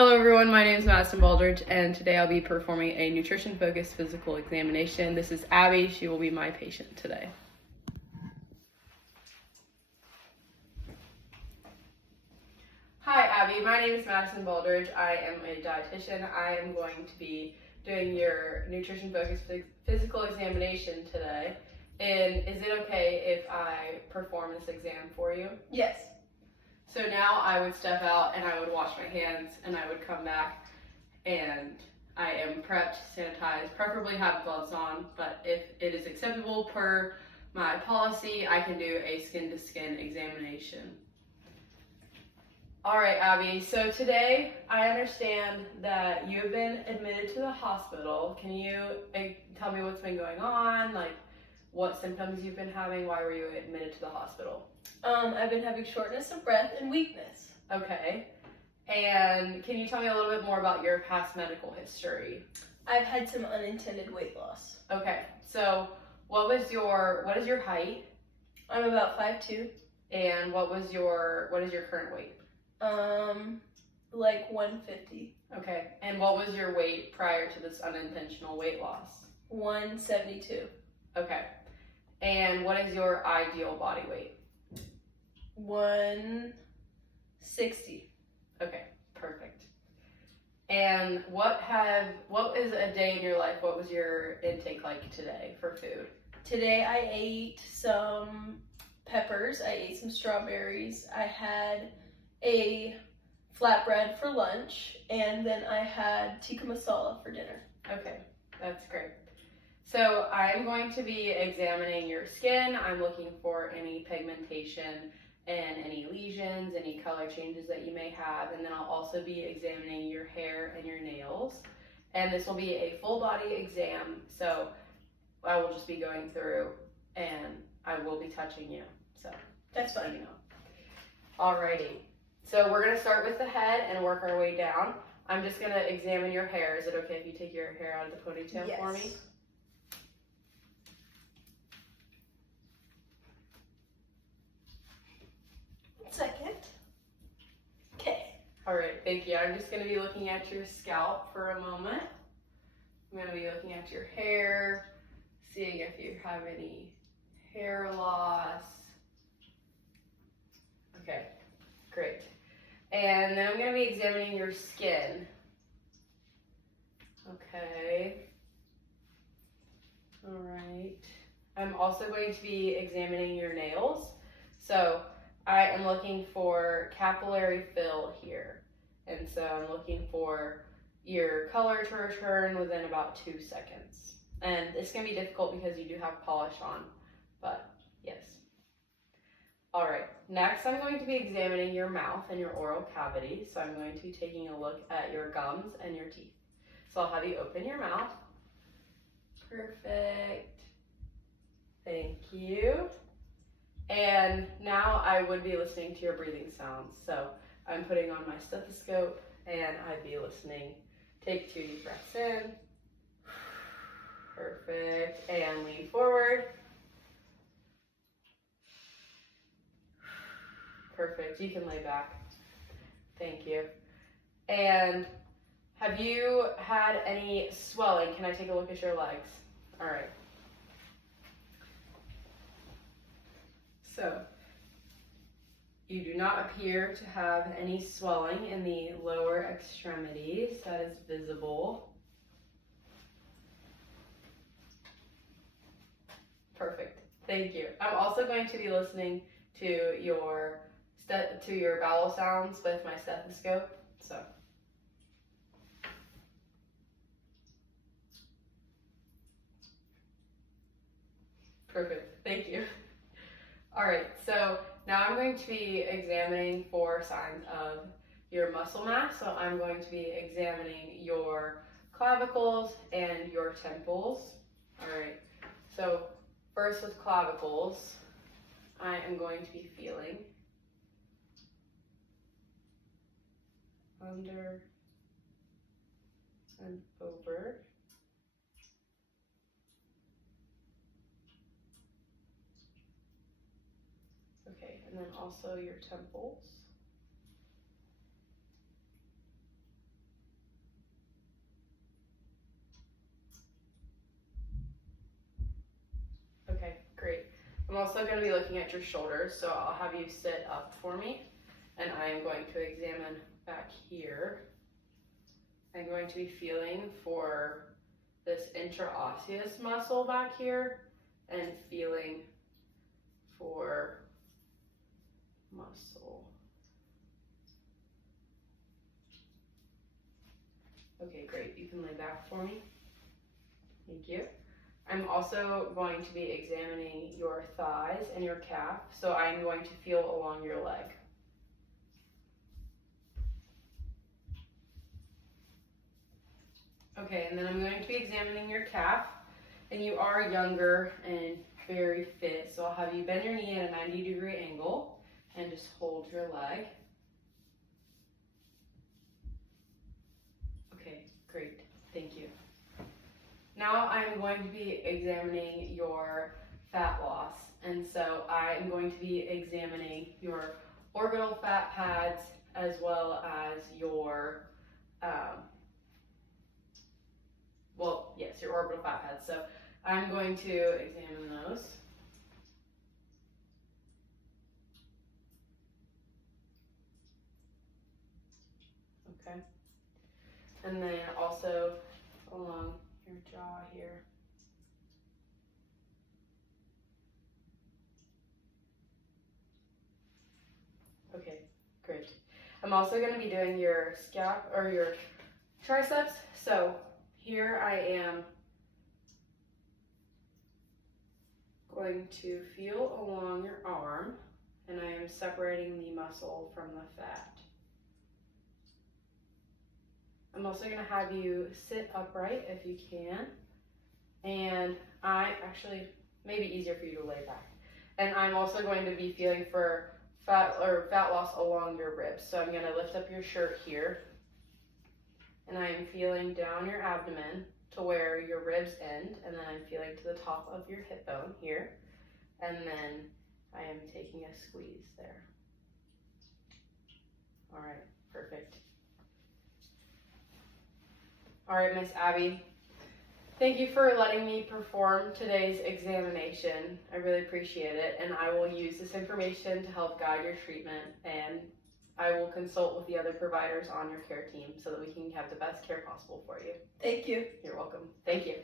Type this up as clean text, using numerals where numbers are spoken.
Hello everyone, my name is Madison Baldridge and today I'll be performing a nutrition-focused physical examination. This is Abby, she will be my patient today. Hi Abby, my name is Madison Baldridge. I am a dietitian. I am going to be doing your nutrition-focused physical examination today. And is it okay if I perform this exam for you? Yes. So now I would step out and I would wash my hands and I would come back and I am prepped, sanitized, preferably have gloves on, but if it is acceptable per my policy, I can do a skin-to-skin examination. All right, Abby, so today I understand that you've been admitted to the hospital. Can you tell me what's been going on, like what symptoms you've been having? Why were you admitted to the hospital? I've been having shortness of breath and weakness. Okay. And can you tell me a little bit more about your past medical history? I've had some unintended weight loss. Okay. So what is your height? I'm about 5'2". And what is your current weight? Like 150. Okay. And what was your weight prior to this unintentional weight loss? 172. Okay. And what is your ideal body weight? 160. Okay, perfect. And what is a day in your life? What was your intake like today for food? Today I ate some peppers, I ate some strawberries, I had a flatbread for lunch, and then I had tikka masala for dinner. Okay, that's great. So I'm going to be examining your skin. I'm looking for any pigmentation and any lesions, any color changes that you may have, and then I'll also be examining your hair and your nails. And this will be a full body exam, so I will just be going through and I will be touching you. So That's fine. you know. Alrighty. So we're gonna start with the head and work our way down. I'm just gonna examine your hair. Is it okay if you take your hair out of the ponytail for me? Second. Okay. All right, thank you. I'm just going to be looking at your scalp for a moment. I'm going to be looking at your hair, seeing if you have any hair loss. Okay, great. And then I'm going to be examining your skin. Okay. All right. I'm also going to be examining your nails. So I am looking for capillary fill here. And so I'm looking for your color to return within about 2 seconds. And it's going to be difficult because you do have polish on, but yes. All right, next I'm going to be examining your mouth and your oral cavity. So I'm going to be taking a look at your gums and your teeth. So I'll have you open your mouth. Perfect. Thank you. And now I would be listening to your breathing sounds. So I'm putting on my stethoscope and I'd be listening. Take 2 deep breaths in. Perfect. And lean forward. Perfect. You can lay back. Thank you. And have you had any swelling? Can I take a look at your legs? All right. So, you do not appear to have any swelling in the lower extremities that is visible. Perfect. Thank you. I'm also going to be listening to your bowel sounds with my stethoscope. So, perfect. Thank you. All right, so now I'm going to be examining for signs of your muscle mass. So I'm going to be examining your clavicles and your temples. All right, so first with clavicles, I am going to be feeling under and over. Okay, and then also your temples. also going to be looking at your shoulders, so I'll have you sit up for me, and I am going to examine back here. I'm going to be feeling for this intraosseous muscle back here and feeling for muscle. Okay, great. You can lay back for me. Thank you. I'm also going to be examining your thighs and your calf, so I'm going to feel along your leg. Okay, and then I'm going to be examining your calf, and you are younger and very fit, so I'll have you bend your knee at a 90-degree angle and just hold your leg. Okay, great. Thank you. Now I'm going to be examining your fat loss, and so I am going to be examining your orbital fat pads as well as your, your orbital fat pads. So I'm going to examine those. Okay. And then also along your jaw here. Okay, great. I'm also going to be doing your scap or your triceps. So here I am going to feel along your arm, and I am separating the muscle from the fat. I'm also going to have you sit upright if you can, and maybe easier for you to lay back. And I'm also going to be feeling for fat loss along your ribs. So I'm going to lift up your shirt here, and I am feeling down your abdomen to where your ribs end, and then I'm feeling to the top of your hip bone here, and then I am taking a squeeze there. All right, perfect. All right, Miss Abby, thank you for letting me perform today's examination. I really appreciate it, and I will use this information to help guide your treatment, and I will consult with the other providers on your care team so that we can have the best care possible for you. Thank you. You're welcome. Thank you.